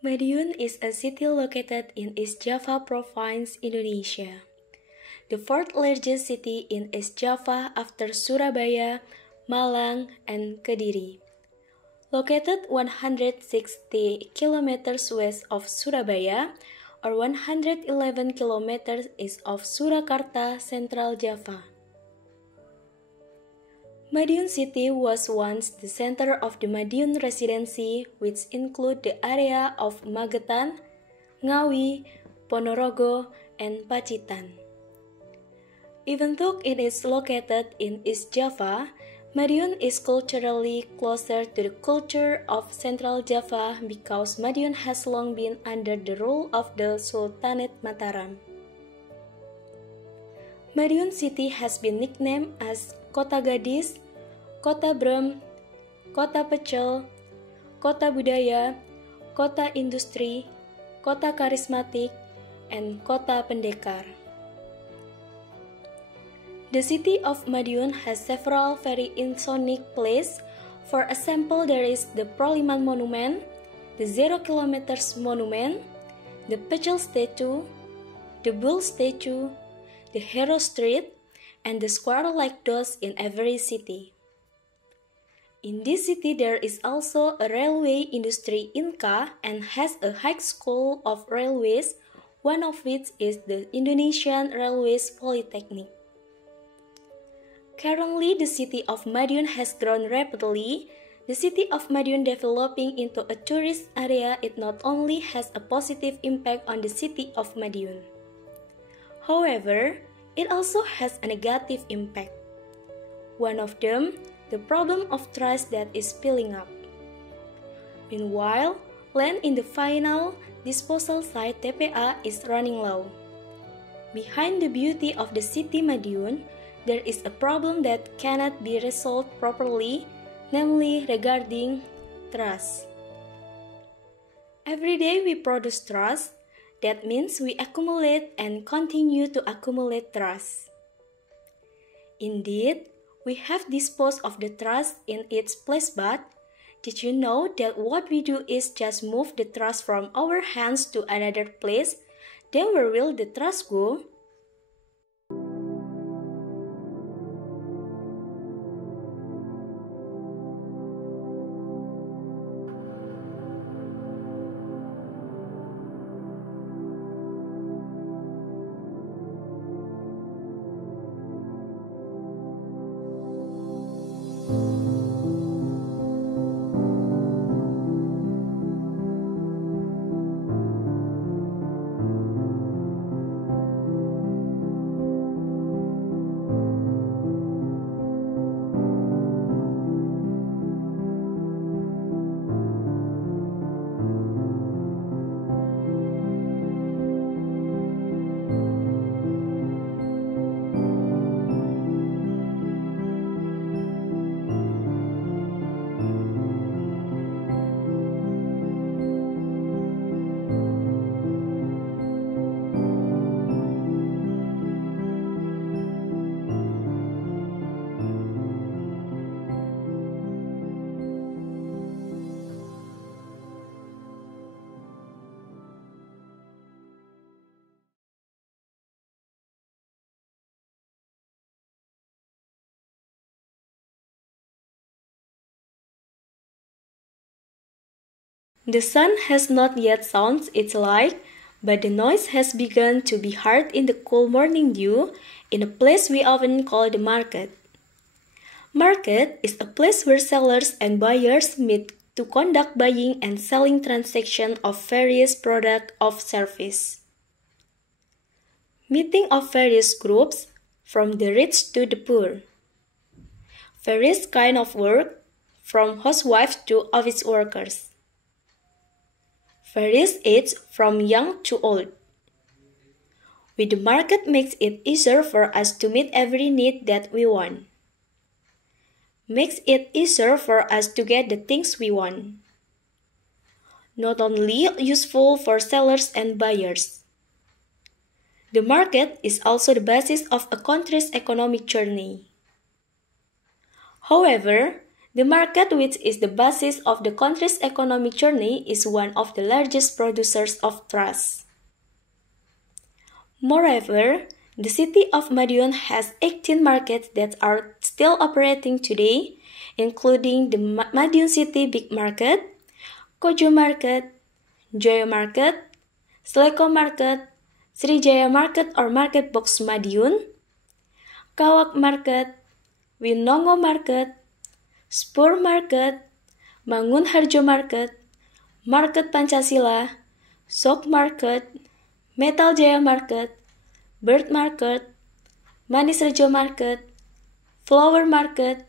Madiun is a city located in East Java Province, Indonesia. The fourth largest city in East Java after Surabaya, Malang, and Kediri. Located 160 kilometers west of Surabaya, or 111 kilometers east of Surakarta, Central Java. Madiun City was once the center of the Madiun Residency, which include the area of Magetan, Ngawi, Ponorogo, and Pacitan. Even though it is located in East Java, Madiun is culturally closer to the culture of Central Java because Madiun has long been under the rule of the Sultanate Mataram. Madiun City has been nicknamed as Kota Gadis, Kota Brem, Kota Pecel, Kota Budaya, Kota Industri, Kota Karismatik, and Kota Pendekar. The city of Madiun has several very iconic places. For example, there is the Proliman Monument, the 0 Kilometers Monument, the Pecel Statue, the Bull Statue, the Hero Street, and the square like those in every city. In this city, there is also a railway industry Inka and has a high school of railways, one of which is the Indonesian Railways Polytechnic. Currently, the city of Madiun has grown rapidly. The city of Madiun developing into a tourist area, it not only has a positive impact on the city of Madiun. However, it also has a negative impact. One of them, the problem of trash that is piling up. Meanwhile, land in the final disposal site TPA is running low. Behind the beauty of the city Madiun, there is a problem that cannot be resolved properly, namely regarding trash. Every day we produce trash, that means we accumulate and continue to accumulate trash. Indeed, we have disposed of the trash in its place, but did you know that what we do is just move the trash from our hands to another place? Then where will the trash go? The sun has not yet sown its light, but the noise has begun to be heard in the cool morning dew in a place we often call the market. Market is a place where sellers and buyers meet to conduct buying and selling transactions of various products or service. Meeting of various groups, from the rich to the poor. Various kind of work, from housewives to office workers. Various age from young to old. With the market makes it easier for us to meet every need that we want. Makes it easier for us to get the things we want. Not only useful for sellers and buyers. The market is also the basis of a country's economic journey. However, The market, which is the basis of the country's economic journey, is one of the largest producers of trust. Moreover, the city of Madiun has 18 markets that are still operating today, including the Madiun City Big Market, Kojo Market, Joyo Market, Sleko Market, Srijaya Market or Market Box Madiun, Kawak Market, Winongo Market, Spur Market, Mangunharjo Market, Market Pancasila, Sok Market, Metal Jaya Market, Bird Market, Manis Rejo Market, Flower Market,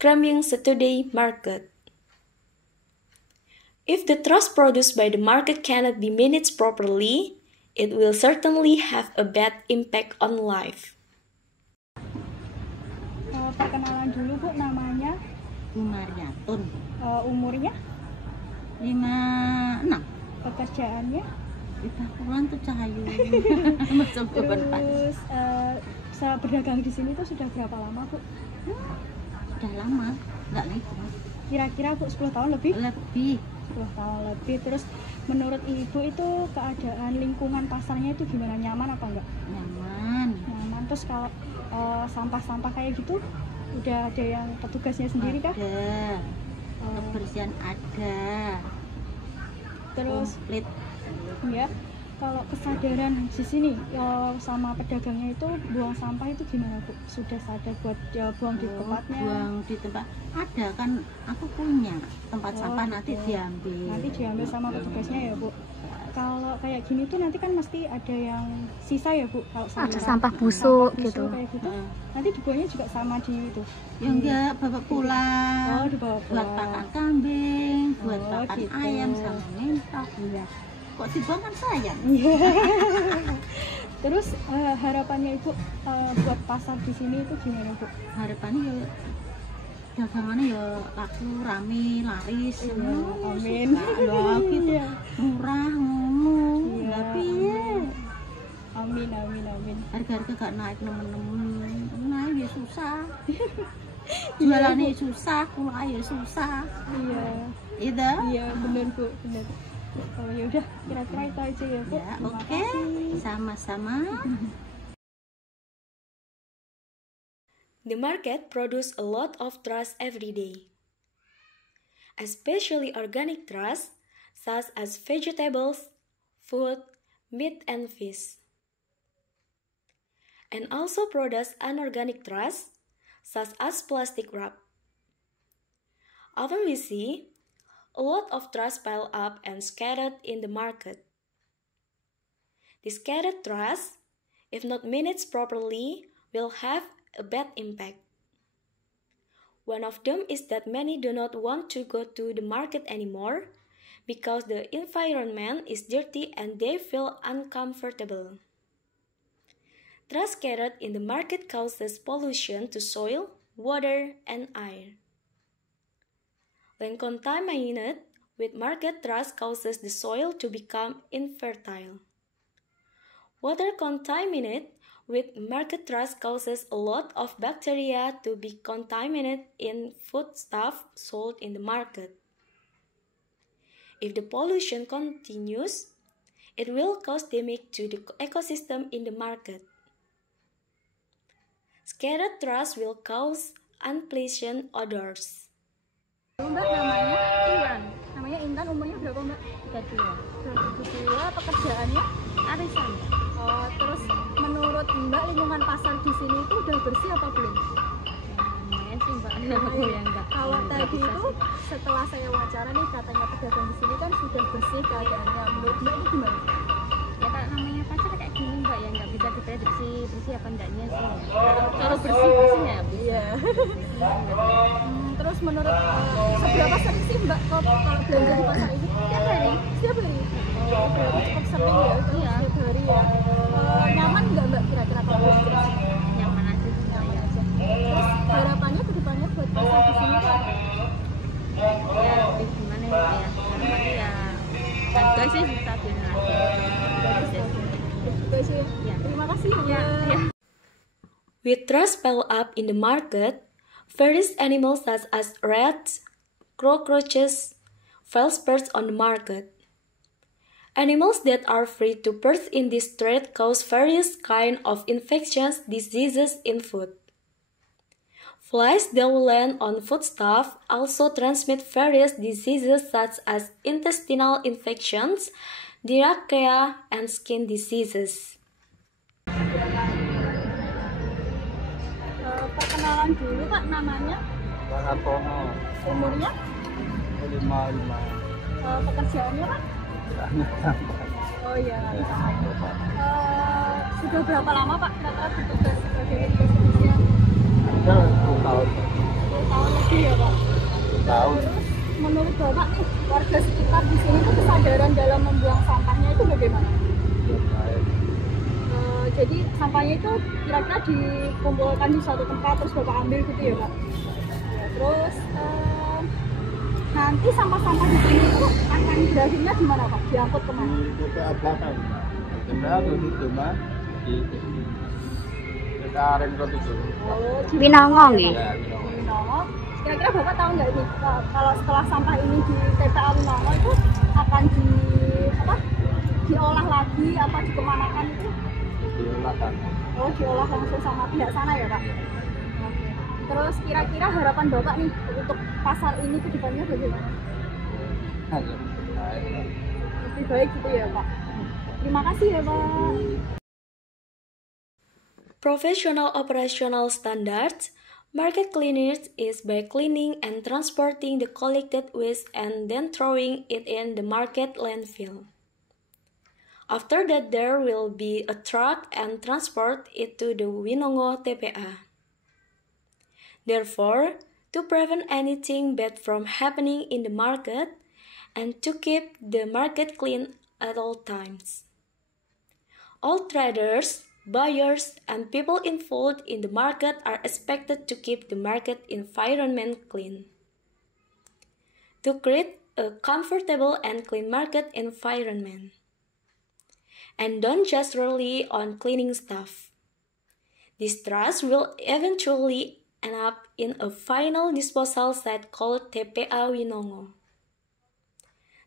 Kremyung Saturday Market. If the trust produced by the market cannot be managed properly, it will certainly have a bad impact on life. Perkenalan dulu Bu, namanya Mariatun. Umurnya? 56. Pekerjaannya? Kita pulang tuh Cahayu. Terus berdagang di sini tuh sudah berapa lama Bu? Udah lama, nggak hitung. Kira-kira Bu 10 tahun lebih? Lebih. 10 tahun lebih. Terus menurut Ibu itu keadaan lingkungan pasarnya itu gimana? Nyaman apa enggak? Nyaman. Nyaman. Terus kalau sampah-sampah kayak gitu udah ada yang petugasnya sendiri kah? Ada. Kebersihan ada. Terus komplit. Ya, kalau kesadaran di sini sama pedagangnya itu buang sampah itu gimana Bu? Sudah sadar buat buang di tempatnya? Buang di tempat ada kan, aku punya tempat sampah gitu. Nanti diambil sama petugasnya ya Bu. Kalau kayak gini tuh nanti kan mesti ada yang sisa ya Bu, kalau ada sampah busuk gitu. Kayak gitu. Nanti dibuangnya juga sama di itu. Ya enggak, bawa pulang. Oh, dibawa pulang. Buat pakan kambing, buat pakan gitu. ayam sama mentok. Iya. Kok dibuang kan sayang. Terus harapannya Ibu buat pasar di sini itu gimana Bu? Harapannya ya dagangannya ya laku, rame, laris. Amin. Gitu. Murah, ngomong. Tapi Amin. Harga-harga gak naik nemen-nemen. Naik ya susah. Jualannya susah, pulang ya susah. Iya. Iya, benar Bu, benar. Oh ya udah, kira-kira itu aja ya Bu. Ya, oke. Sama-sama. The market produce a lot of trust every day, especially organic trust, such as vegetables, food, meat, and fish. And also produce anorganic trust, such as plastic wrap. Often we see a lot of trust pile up and scattered in the market. The scattered trust, if not managed properly, will have a bad impact. One of them is that many do not want to go to the market anymore because the environment is dirty and they feel uncomfortable. Trust scattered in the market causes pollution to soil, water, and air. When contaminated with market trust causes the soil to become infertile. Water contaminated with market trust causes a lot of bacteria to be contaminated in foodstuff sold in the market. If the pollution continues, it will cause damage to the ecosystem in the market. Scattered trust will cause unpleasant odors. Mbak namanya Intan, umurnya berapa Mbak? 32. Pekerjaannya Arisan. Terus menurut Mbak lingkungan pasar di sini itu udah bersih apa belum? Lumayan sih Mbak. Kalau tadi itu setelah saya wawancara nih katanya pedagang di sini kan sudah bersih keadaannya. Menurut Mbak itu gimana? Ya kalau namanya pasar kayak gini Mbak ya nggak bisa diprediksi bersih apa enggaknya sih. Kalau bersih ya bisa. Terus menurut seberapa sering sih Mbak kalau belanja di pasar ini? Setiap hari. Cukup sering ya, setiap hari ya. Nyaman nggak Mbak kira-kira kalau nyaman aja sih Mbak ya. Terus harapannya ke depannya buat pasar di sini apa? Ya lebih gimana ya? Harapannya ya harga sih stabil lagi. Ya. Terima kasih ya. With trust pile up in the market, Various animals such as rats, cockroaches, false birds on the market. Animals that are free to birth in this trade cause various kinds of infectious diseases in food. Flies that land on foodstuff also transmit various diseases such as intestinal infections, diarrhea, and skin diseases. Perkenalan dulu Pak, namanya? Hartono. Umurnya? 55. Pekerjaannya Pak? Oh iya, sudah berapa lama Pak kira-kira bertugas sebagai petugas kebersihan? Ada 10 tahun. 10 tahun lebih ya Pak? 10 tahun. Terus menurut Bapak nih, warga sekitar di sini tuh kesadaran dalam membuang sampahnya itu bagaimana? Jadi sampahnya itu kira-kira dikumpulkan di suatu tempat terus Bapak ambil gitu ya Pak? Ya, terus nanti sampah-sampah di sini itu akan berakhirnya di mana Pak? Diangkut kemana? Di TPA belakang. TPA tuh di rumah di TPA Ring Road itu. Oh, Winongo nggih. Ya, Winongo. Winongo. Kira-kira Bapak tahu nggak nih kalau setelah sampah ini di TPA Winongo itu akan diolah lagi apa dikemanakan itu? Diolah kan. Oh, diolah langsung sama pihak sana ya Pak? Oke. Terus kira-kira harapan Bapak nih untuk pasar ini ke depannya bagaimana? Lebih baik gitu ya Pak? Terima kasih ya Pak. Professional operational standards. Market cleaners is by cleaning and transporting the collected waste and then throwing it in the market landfill. After that, there will be a truck and transport it to the Winongo TPA. Therefore, to prevent anything bad from happening in the market and to keep the market clean at all times, all traders, buyers, and people involved in the market are expected to keep the market environment clean. To create a comfortable and clean market environment. And don't just rely on cleaning stuff. This trash will eventually end up in a final disposal site called TPA Winongo.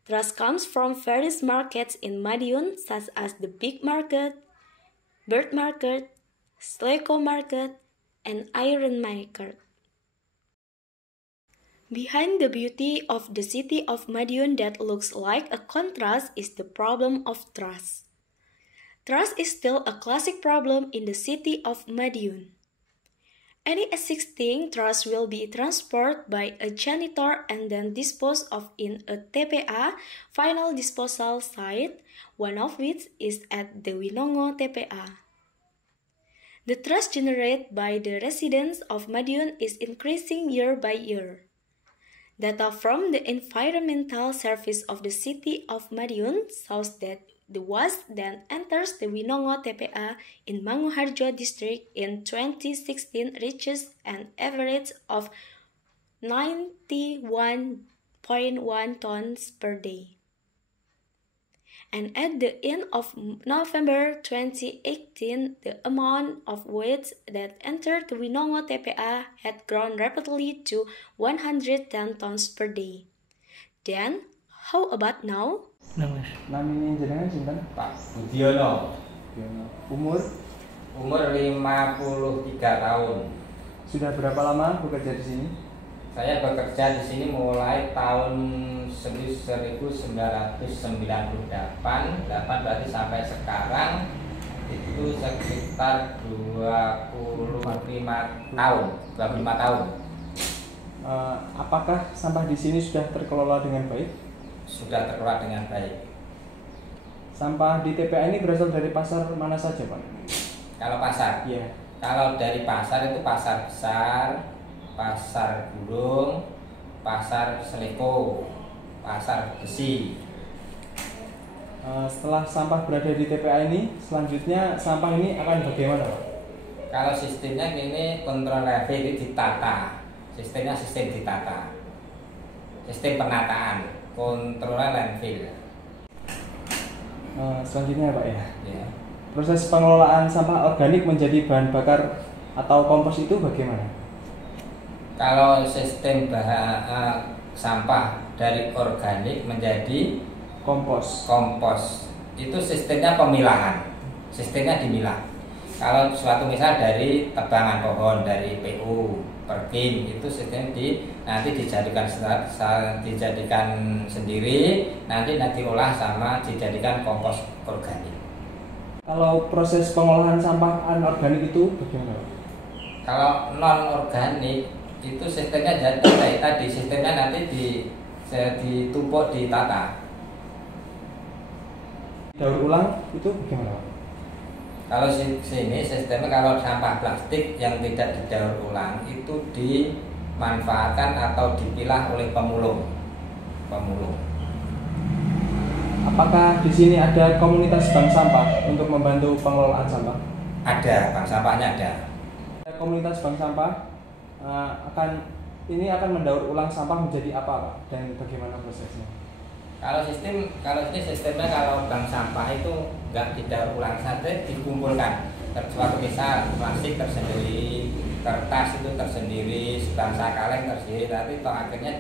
Trash comes from various markets in Madiun such as the Big Market, Bird Market, Sleko Market, and Iron Market. Behind the beauty of the city of Madiun that looks like a contrast is the problem of trash. Trash is still a classic problem in the city of Madiun. Any existing trash will be transported by a janitor and then disposed of in a TPA final disposal site, one of which is at the Winongo TPA. The trash generated by the residents of Madiun is increasing year by year. Data from the Environmental Service of the City of Madiun shows that the waste that enters the Winongo TPA in Manguharjo district in 2016 reaches an average of 91.1 tons per day. And at the end of November 2018, the amount of waste that entered the Winongo TPA had grown rapidly to 110 tons per day. Then, how about now? Namanya jenengan sinten? Pak Budiono. Umur? Umur 53 tahun. Sudah berapa lama bekerja di sini? Saya bekerja di sini mulai tahun 1998, berarti sampai sekarang itu sekitar 25 tahun. Apakah sampah di sini sudah terkelola dengan baik? Sudah terkelola dengan baik. Sampah di TPA ini berasal dari pasar mana saja, Pak? Kalau pasar? Iya. Kalau dari pasar itu pasar besar, pasar burung, pasar seleko, pasar besi. Setelah sampah berada di TPA ini, selanjutnya sampah ini akan bagaimana, Pak? Kalau sistemnya ini kontrol review itu ditata. Sistemnya sistem ditata. Sistem penataan, kontrol landfill. Selanjutnya, Pak ya. Ya. Proses pengelolaan sampah organik menjadi bahan bakar atau kompos itu bagaimana? Kalau sistem sampah dari organik menjadi kompos itu sistemnya pemilahan, sistemnya dimilah. Kalau suatu misal dari tebangan pohon, dari PU, perkim, itu sistem nanti dijadikan sendiri, nanti diolah sama dijadikan kompos organik. Kalau proses pengolahan sampah anorganik itu bagaimana? Kalau non organik itu sistemnya jadi tadi, sistemnya nanti ditumpuk, ditata. Daur ulang itu bagaimana? Kalau sini sistemnya kalau sampah plastik yang tidak didaur ulang itu dimanfaatkan atau dipilah oleh pemulung. Apakah di sini ada komunitas bank sampah untuk membantu pengelolaan sampah? Ada, bank sampahnya ada. Komunitas bank sampah akan mendaur ulang sampah menjadi apa, Pak? Dan bagaimana prosesnya? Kalau ini sistemnya kalau bank sampah itu nggak didaur ulang saja, dikumpulkan. Suatu misal plastik tersendiri, kertas itu tersendiri, bangsa kaleng tersendiri, tapi toh akhirnya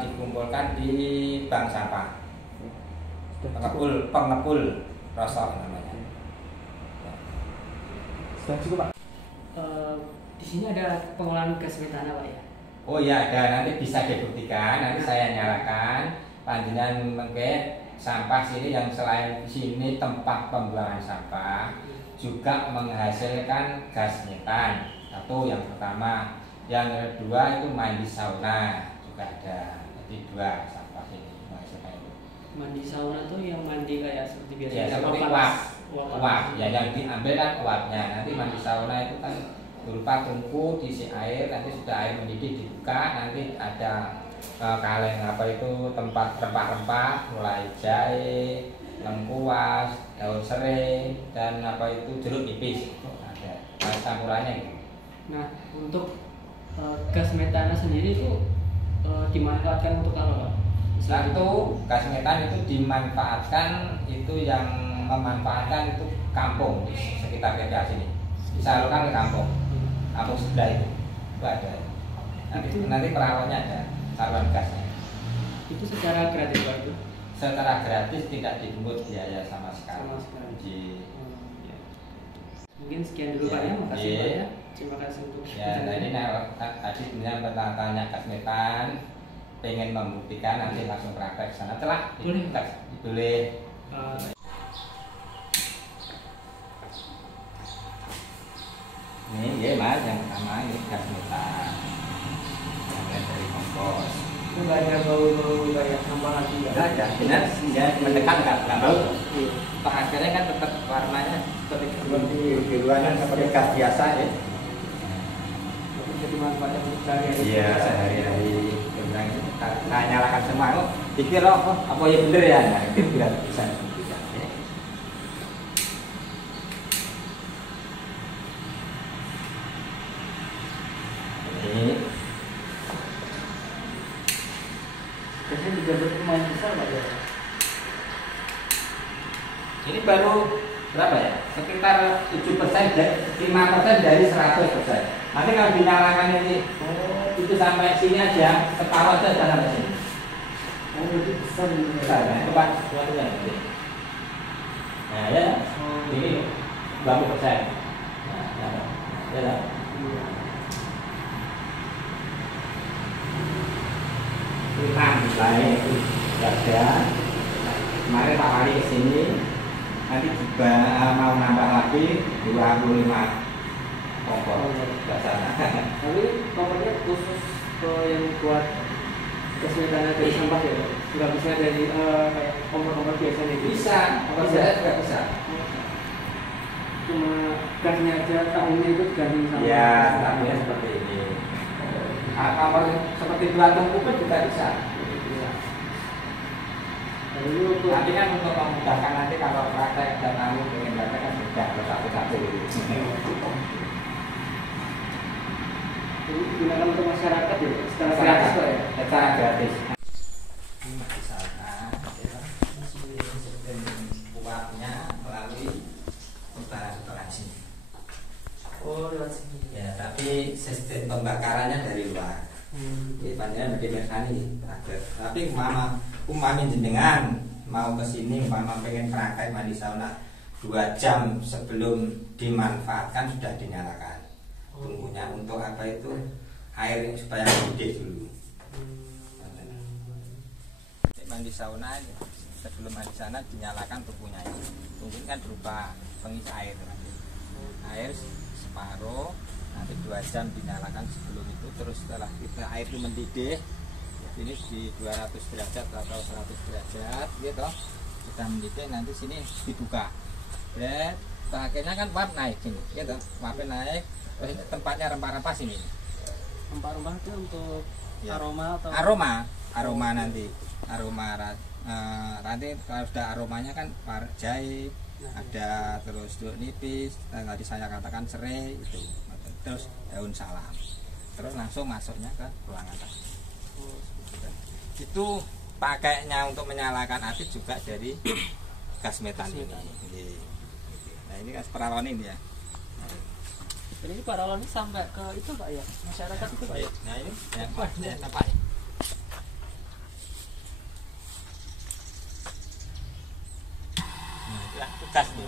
dikumpulkan di bank sampah. Pengepul rosok namanya. Sudah cukup, Pak? Di sini ada pengolahan gas metana, Pak ya? Oh iya ada, nanti bisa dibuktikan, nanti saya nyalakan. Panjenengan mengke sampah sini yang selain di sini tempat pembuangan sampah juga menghasilkan gas metan. Satu yang pertama, yang kedua itu mandi sauna juga ada. Jadi 2 sampah ini menghasilkan itu. Mandi sauna tuh yang mandi kayak seperti biasa. Ya seperti uap. Ya yang diambil kan uapnya. Nanti mandi sauna itu kan berupa tungku diisi air, nanti sudah air mendidih dibuka, nanti ada kaleng tempat rempah-rempah mulai jahe, lengkuas, daun serai dan jeruk nipis itu ada campurannya gitu. Nah untuk gas metana sendiri itu dimanfaatkan untuk apa, Pak? Satu, gas metan itu dimanfaatkan, itu yang memanfaatkan itu kampung di sekitar TPA sini, disalurkan ke kampung sebelah itu ada. Nanti perawatnya ada saluran gasnya. Itu secara gratis, Pak? Itu secara gratis, tidak dipungut biaya sama sekali. Ya. Mungkin sekian dulu, Pak ya. Makasih, Pak ya. Terima kasih untuk tadi tadi sebenarnya bertanya gas metan, pengen membuktikan, nanti langsung praktek sana celak. Boleh. Ini ya Mas, yang pertama ini gas metan yang dari kompos. Itu nggak ada bau-bau kayak sampah lagi ya? Nggak ada, benar ya, mendekat nggak bau. Toh akhirnya kan tetap warnanya seperti biruan seperti gas biasa ya. Jadi manfaatnya untuk sehari-hari. Iya, sehari-hari. Saya nyalakan semua, pikir apa ya bener ya, nah, itu tidak bisa. Biasanya juga berkembang besar, Pak ya? Ini baru berapa ya? Sekitar 7%, 5% dari 100%. Nanti kalau dinyalakan ini, itu sampai sini aja, separuh aja sudah sampai sini. Oh, berarti besar gitu. Besar, nah, itu Pak, suatu yang gede. Nah ya, ini 20%. Nah, ya. Baik, ada. Kemarin Pak Wali ke sini, nanti juga mau nambah lagi 25 kompor ke sana. Tapi kompornya khusus yang buat gas metana dari sampah ya? Nggak bisa dari kayak kompor-kompor biasanya gitu? Bisa, kompor biasa juga bisa. Cuma gasnya aja, tahunnya itu ganti sama? Ya, tahunnya seperti ini. Kompor seperti 2 tungku pun juga bisa. Nanti kan untuk memudahkan nanti kalau praktek dan kamu ingin praktek kan sudah satu-satu. Ini digunakan untuk masyarakat ya? Secara gratis, Pak ya? Secara gratis. Uapnya melalui setelah sini. Oh, lewat sini. Ya, tapi sistem pembakarannya dari luar. Jadi panjenengan badhe mirsani tapi umpama jenengan mau ke sini pengen praktek mandi sauna 2 jam sebelum dimanfaatkan sudah dinyalakan. Tunggunya untuk apa itu? Air supaya mendidih dulu. Mandi sauna sebelum mandi sauna dinyalakan tungkunya ini. Tunggu kan berupa pengisi air. Air separuh, nanti 2 jam dinyalakan sebelum itu. Terus setelah kita air itu mendidih, ini di 200 derajat atau 100 derajat, gitu. Kita mendidih, nanti sini dibuka. Ya, akhirnya kan uap naik ini, gitu. Uapnya naik, terus tempatnya rempah-rempah sini. Rempah-rempah itu untuk Ya. aroma atau aroma nanti nanti kalau sudah aromanya kan jahe ada, terus jeruk nipis, tadi saya katakan serai itu, terus daun salam, terus langsung masuknya ke ruangan tadi. Itu pakainya untuk menyalakan api juga dari gas metan ini. Nah ini gas paralon ini ya. Jadi ini paralon ini sampai ke itu Pak ya, masyarakat itu Pak ya. Nah ini yang apa ya? Gas tuh.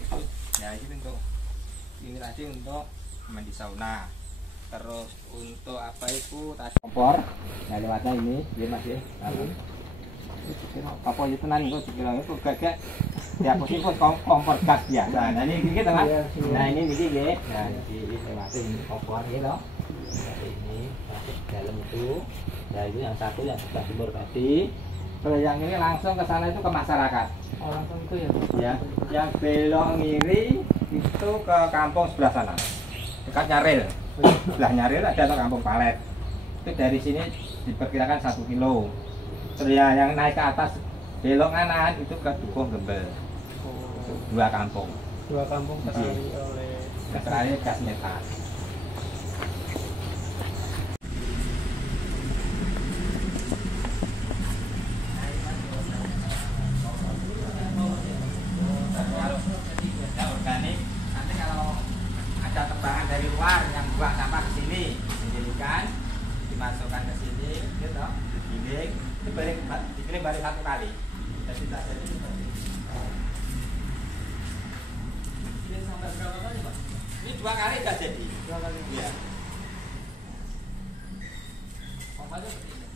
Itu ya ini untuk ini tadi untuk mandi sauna. Terus untuk apa itu tadi kompor. Nah lewatnya ini dia masih kompor itu nanti kok dibilang itu gagak ya posisi kompor gas biasa. Nah ini gitu kan. Nah ini nggih. Nah ini lewatnya ini kompor gitu. Nah ini masuk dalam itu. Nah itu yang satu yang sudah timur tadi. Kalau yang ini langsung ke sana itu ke masyarakat. Oh, langsung itu ya. Ya, yang belok kiri itu ke kampung sebelah sana. Dekat Nyaril. Sebelah Nyaril ada kampung Palet. Itu dari sini diperkirakan 1 kilo. Terus yang naik ke atas belok kanan itu ke Dukuh Gembel. 2 kampung. 2 kampung teraliri oleh gas metan. Dari luar yang buang sampah ke sini, dijadikan, dimasukkan ke sini, gitu, digiling, digiling baru 1 kali. Jadi tak jadi seperti ini. ini sampai berapa kali Pak? Ini 2 kali tak jadi. 2 kali. Iya. Pompanya seperti ini.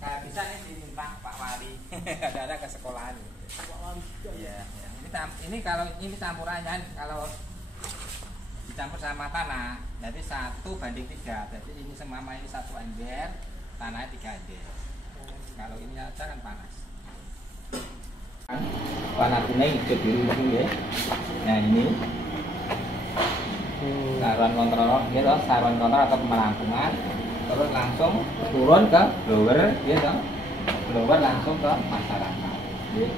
Nah, bisa ini diminta Pak Wali, ada ke sekolahan. Pak Wali juga. Iya. Ini kalau ini campurannya kalau dicampur sama tanah jadi 1:3. Jadi ini semama ini 1 ember, tanahnya 3 ember. Kalau ini aja kan panas. Warna kuning, hijau, biru ini ya. Nah ini saluran kontrol, gitu, saluran kontrol atau pemelampungan, terus langsung turun ke blower, gitu, blower langsung ke masyarakat. Gitu.